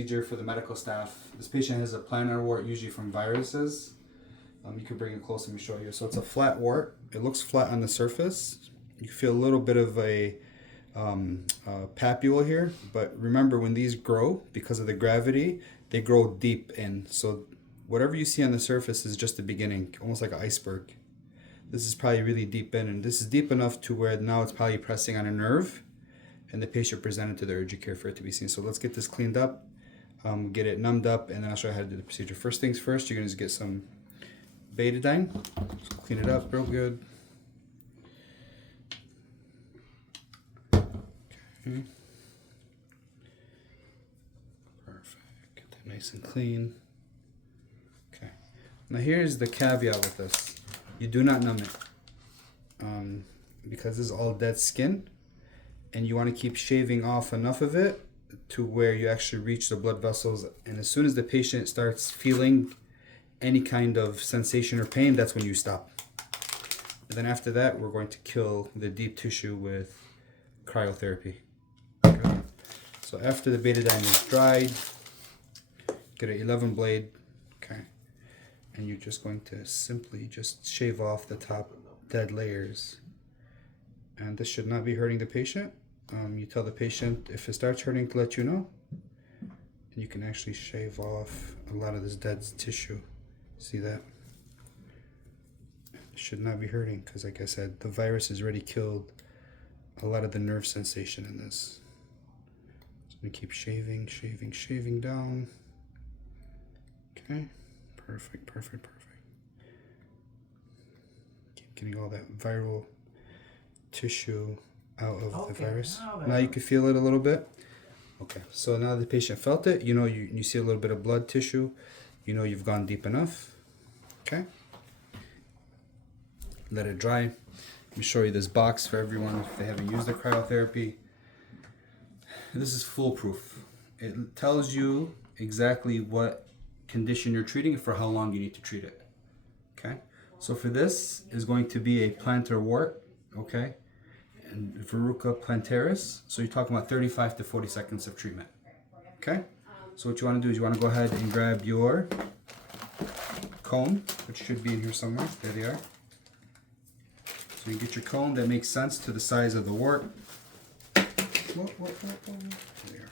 Procedure for the medical staff. This patient has a plantar wart, usually from viruses. You can bring it close and show you. So it's a flat wart. It looks flat on the surface. You feel a little bit of a papule here, but remember when these grow, because of the gravity, they grow deep in. So whatever you see on the surface is just the beginning, almost like an iceberg. This is probably really deep in, and this is deep enough to where now it's probably pressing on a nerve, and the patient presented to the urgent care for it to be seen. So let's get this cleaned up, get it numbed up, and then I'll show you how to do the procedure. First things first, you're going to get some betadine. So clean it up real good. Okay. Perfect. Get that nice and clean. Okay. Now here's the caveat with this. You do not numb it. Because this is all dead skin, and you want to keep shaving off enough of it to where you actually reach the blood vessels, and as soon as the patient starts feeling any kind of sensation or pain, that's when you stop. And then after that, we're going to kill the deep tissue with cryotherapy. Okay. So after the betadine is dried, get an 11 blade, okay, and you're just going to simply just shave off the top dead layers. And this should not be hurting the patient. You tell the patient if it starts hurting to let you know, and you can actually shave off a lot of this dead tissue. See that? It should not be hurting because, like I said, the virus has already killed a lot of the nerve sensation in this. So we keep shaving, shaving, shaving down. Okay, perfect, perfect, perfect. Keep getting all that viral tissue out of the virus. Now you can feel it a little bit. Okay, so now the patient felt it. You know, you see a little bit of blood tissue. You know you've gone deep enough. Okay. Let it dry. Let me show you this box for everyone if they haven't used the cryotherapy. This is foolproof. It tells you exactly what condition you're treating and for how long you need to treat it. Okay. So for this is going to be a plantar wart. Okay. And verruca plantaris. So you're talking about 35 to 40 seconds of treatment. Okay. So what you want to do is you want to go ahead and grab your cone, which should be in here somewhere. There they are. So you get your cone that makes sense to the size of the wart. There they are.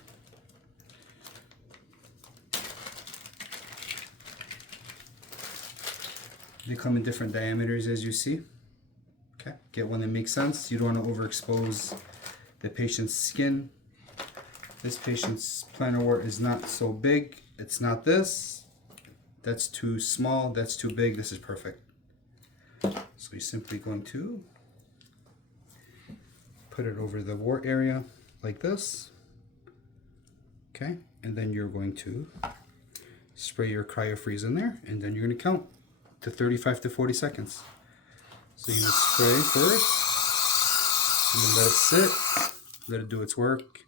They come in different diameters, as you see. Okay, get one that makes sense. You don't want to overexpose the patient's skin. This patient's plantar wart is not so big. It's not this. That's too small. That's too big. This is perfect. So you're simply going to put it over the wart area like this. Okay, and then you're going to spray your Cryo Freeze in there, and then you're going to count to 35 to 40 seconds. So you spray first, and then let it sit, let it do its work.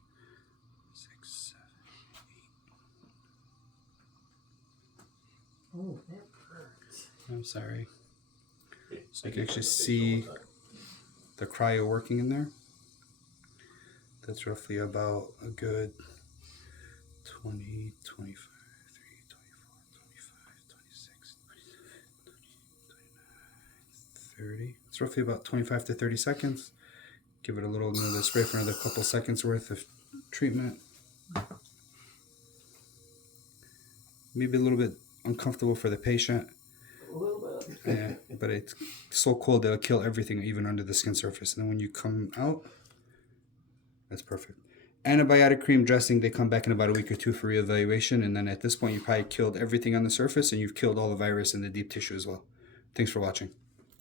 6, 7, 8. Oh, that hurts. I'm sorry. So you can actually see the cryo working in there. That's roughly about a good 20, 25, 30. It's roughly about 25 to 30 seconds. Give it a little another spray for another couple seconds worth of treatment. Maybe a little bit uncomfortable for the patient. A little bit. Yeah, but it's so cold that it'll kill everything even under the skin surface. And then when you come out, that's perfect. Antibiotic cream dressing, they come back in about a week or two for reevaluation. And then at this point, you probably killed everything on the surface and you've killed all the virus in the deep tissue as well. Thanks for watching.